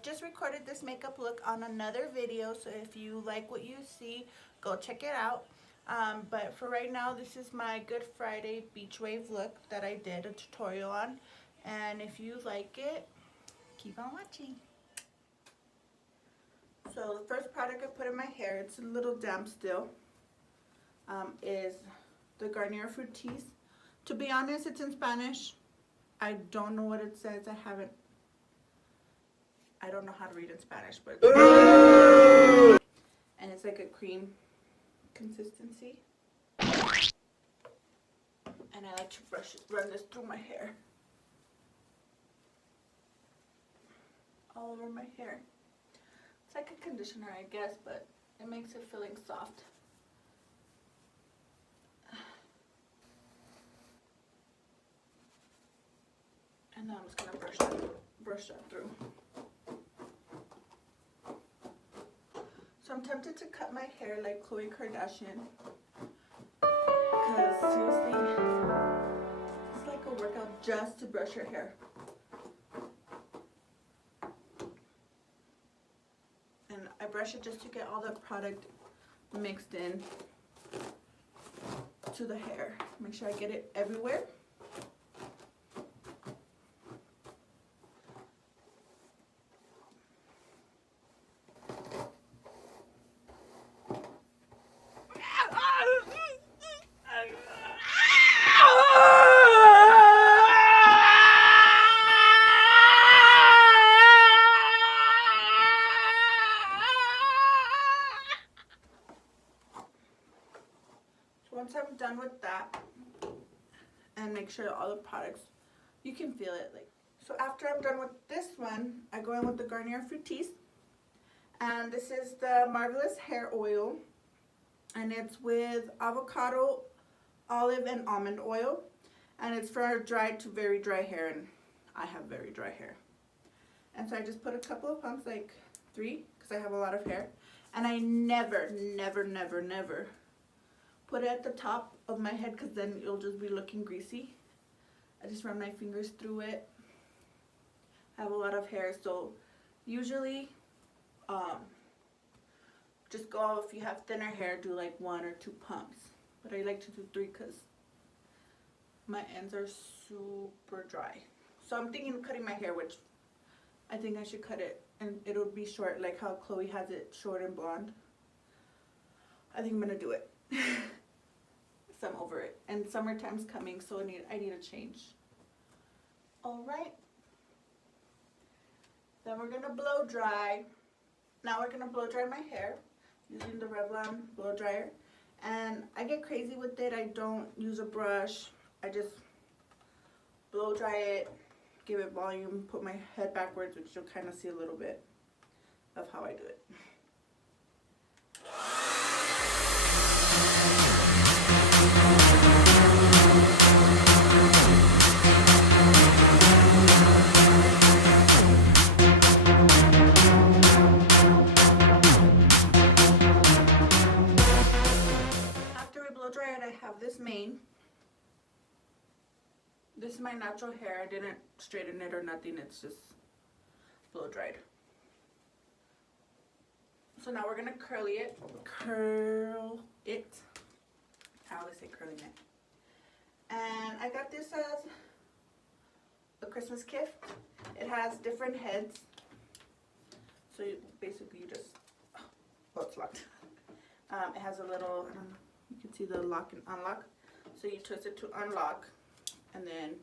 I've just recorded this makeup look on another video, so if you like what you see, go check it out. But for right now, this is my Good Friday beach wave look that I did a tutorial on. And if you like it, keep on watching. So the first product I put in my hair, it's a little damp still, is the Garnier Fructis. To be honest, it's in Spanish. I don't know what it says. I don't know how to read in Spanish, but and it's like a cream consistency. And I like to run this through my hair. All over my hair. It's like a conditioner, I guess, but it makes it feeling soft. And then I'm just gonna brush that through. So I'm tempted to cut my hair like Khloe Kardashian, because seriously, it's like a workout just to brush your hair. And I brush it just to get all the product mixed in to the hair. Make sure I get it everywhere. Once I'm done with that, and make sure all the products, you can feel it. So after I'm done with this one, I go in with the Garnier Fructis, and this is the Marvelous Hair Oil, and it's with avocado, olive, and almond oil, and it's for dry to very dry hair, and I have very dry hair. And so I just put a couple of pumps, like 3, because I have a lot of hair, and I never put it at the top of my head, because then it'll just be looking greasy. I just run my fingers through it. I have a lot of hair, so usually just go, if you have thinner hair, do like 1 or 2 pumps. But I like to do 3 because my ends are super dry. So I'm thinking of cutting my hair, which I think I should cut it and it'll be short, like how Khloe has it short and blonde. I think I'm gonna do it. So I'm over it, and summertime's coming, so I need a change. All right, then we're gonna blow dry. Now we're gonna blow dry my hair using the Revlon blow dryer, and I get crazy with it. I don't use a brush. I just blow dry it, give it volume, put my head backwards, which you'll kind of see a little bit of how I do it. I have this mane. This is my natural hair. I didn't straighten it or nothing. It's just blow dried. So now we're gonna curl it. I always say curling it. And I got this as a Christmas gift. It has different heads. So basically you just, oh, it's locked. It has a little, I don't know. You can see the lock and unlock. So you twist it to unlock, and then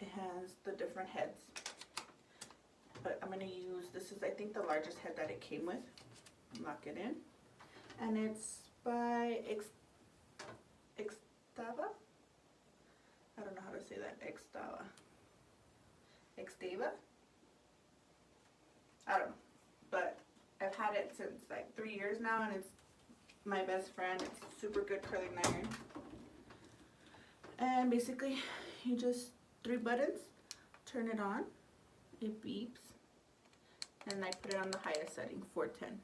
it has the different heads. But I'm gonna use, this is I think the largest head that it came with. Lock it in. And it's by Xtava? I don't know how to say that. Xtava? I don't know. But I've had it since like 3 years now, and it's my best friend. It's super good curling iron. And basically you just 3 buttons, turn it on, it beeps, and I put it on the highest setting, 410,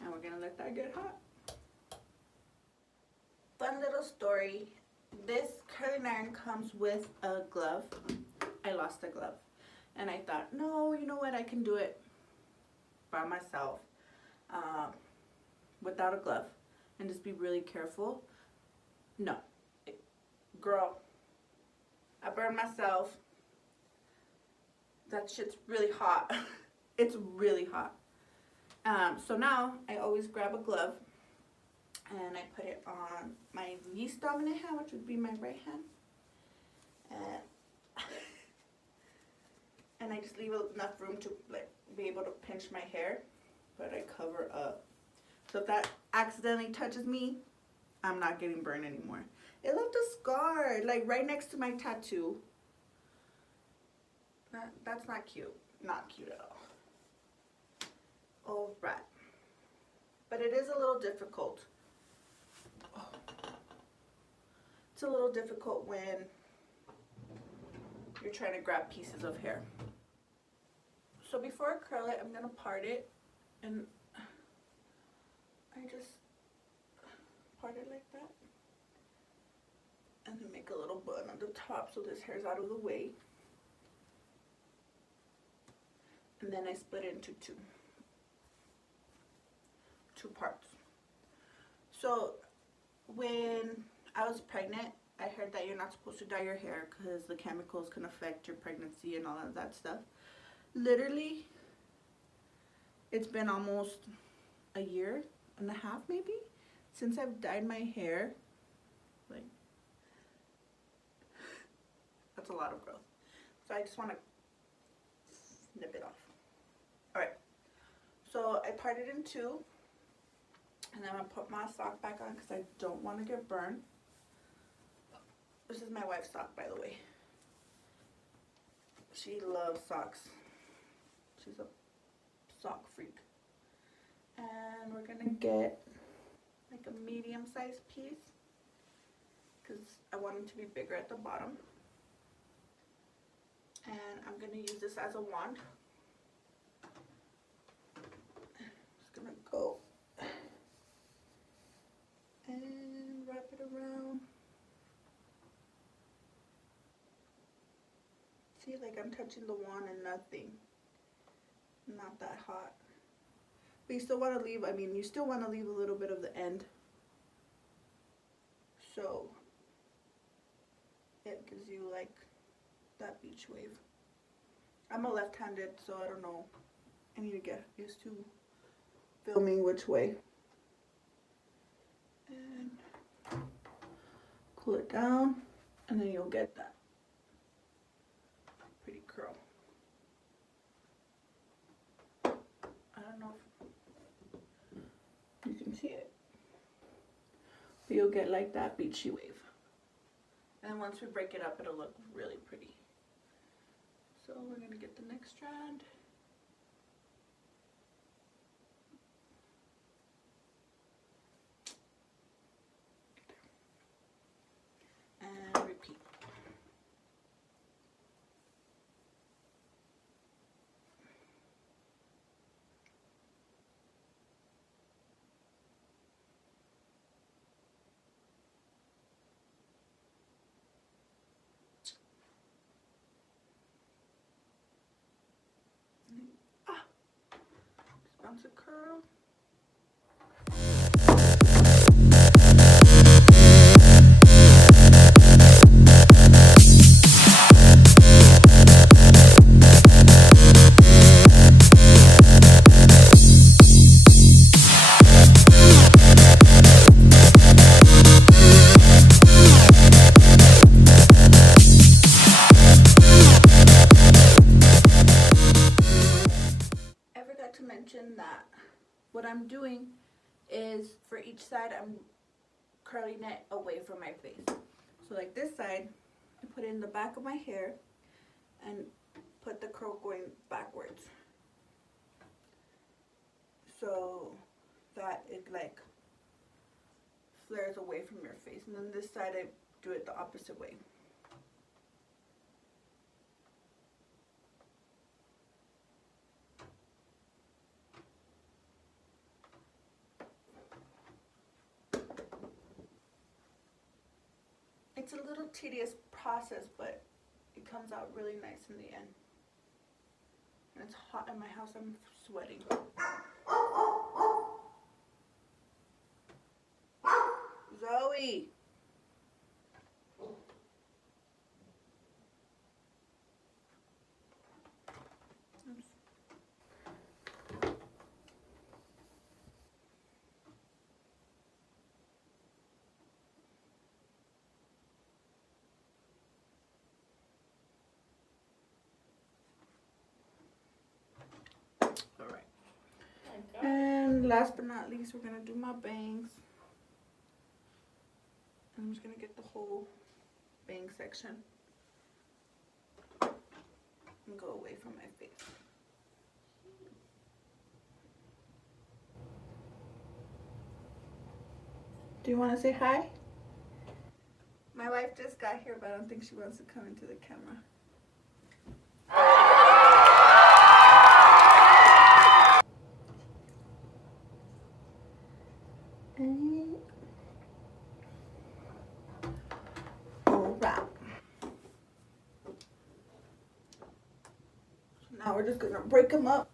and we're gonna let that get hot. Fun little story, this curling iron comes with a glove. I lost the glove, And I thought, no, you know what, I can do it by myself, without a glove, and just be really careful. No, girl, I burned myself. That shit's really hot. It's really hot. So now I always grab a glove and I put it on my least dominant hand, which would be my right hand. And I just leave enough room to like be able to pinch my hair, but I cover up. So if that accidentally touches me, I'm not getting burned anymore. It left a scar, like right next to my tattoo. That's not cute. Not cute at all. Alright. But it is a little difficult. It's a little difficult when you're trying to grab pieces of hair. So before I curl it, I'm going to part it. And I just part it like that. And then make a little bun on the top so this hair's out of the way. And then I split it into two parts. So when I was pregnant, I heard that you're not supposed to dye your hair because the chemicals can affect your pregnancy and all of that stuff. Literally, it's been almost a year and a half maybe since I've dyed my hair. Like, that's a lot of growth. So I just want to snip it off. Alright, so I parted in two, and then I'm going to put my sock back on because I don't want to get burned. This is my wife's sock, by the way. She loves socks. She's a sock freak. And we're going to get like a medium-sized piece because I want them to be bigger at the bottom. And I'm going to use this as a wand. Just going to go and wrap it around. See, like I'm touching the wand and nothing. Not that hot. But you still want to leave, you still want to leave a little bit of the end. So it gives you like that beach wave. I'm a left-handed, so I don't know. I need to get used to filming which way. And cool it down, and then you'll get that pretty curl. I don't know if you can see it, but you'll get like that beachy wave. And once we break it up, it'll look really pretty. So we're going to get the next strand. And repeat. Bounce a curl. That what I'm doing is for each side I'm curling it away from my face. So like this side, I put it in the back of my hair and put the curl going backwards so that it like flares away from your face, and then this side I do it the opposite way. It's a little tedious process, but it comes out really nice in the end. And it's hot in my house. I'm sweating. Zoe. Alright. And last but not least, we're going to do my bangs. I'm just going to get the whole bang section and go away from my face. Do you want to say hi? My wife just got here, but I don't think she wants to come into the camera. Alright. So now we're just going to break them up.